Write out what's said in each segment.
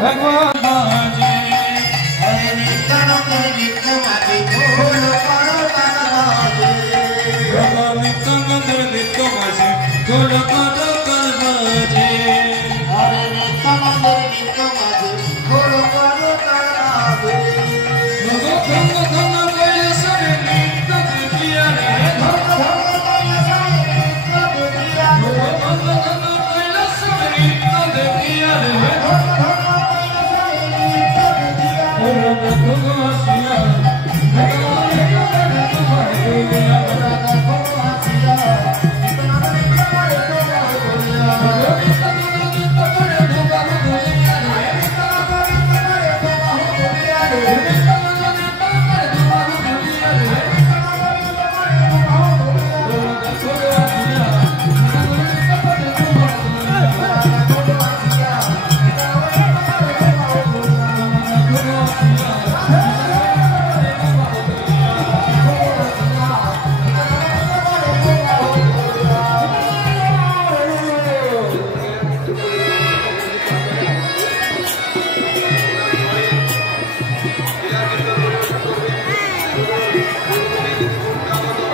भगवान माजे हरे नित्यानंद नित्य माजे ढोल करो करबाजे भगवान नित्यानंद नित्य माजे ढोल करो करबाजे हरे नित्यानंद नित्य माजे ढोल करो करबाजे धन धन कैलास रे नित्य दुखिया रे धन धन कैलास रे नित्य दुखिया रे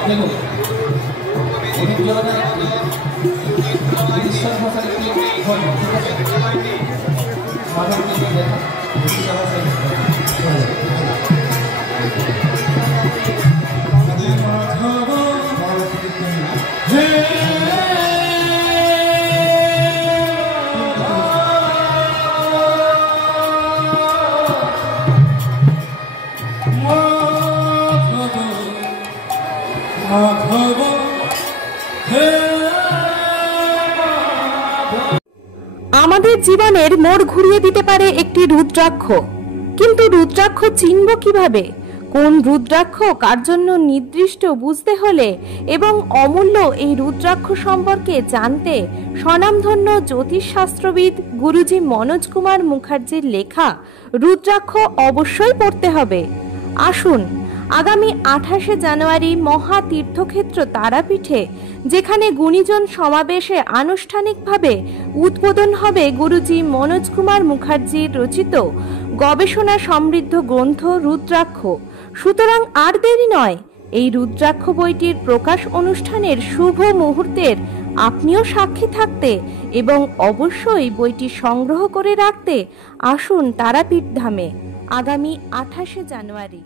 देखो আমাদের জীবনের মোড় ঘুরিয়ে দিতে পারে একটি রুদ্রাক্ষ, কিন্তু রুদ্রাক্ষ চিনব কিভাবে? কোন রুদ্রাক্ষ কার জন্য নির্দিষ্ট বুঝতে হলে এবং অমূল্য এই রুদ্রাক্ষ সম্পর্কে জানতে স্বনামধন্য জ্যোতিষশাস্ত্রবিদ গুরুজি মনোজ কুমার মুখার্জির লেখা রুদ্রাক্ষ অবশ্যই পড়তে হবে। আসুন আগামী 28শে জানুয়ারি মহা তীর্থক্ষেত্র তারাপীঠে, যেখানে গুণীজন সমাবেশে আনুষ্ঠানিকভাবে উদ্বোধন হবে গুরুজি মনোজ কুমার মুখার্জির রচিত গবেষণা সমৃদ্ধ গ্রন্থ রুদ্রাক্ষ। সুতরাং আর দেরি নয়, এই রুদ্রাক্ষ বইটির প্রকাশ অনুষ্ঠানের শুভ মুহূর্তের আপনিও সাক্ষী থাকতে এবং অবশ্যই বইটি সংগ্রহ করে রাখতে আসুন তারাপীঠ ধামে আগামী 28শে জানুয়ারি।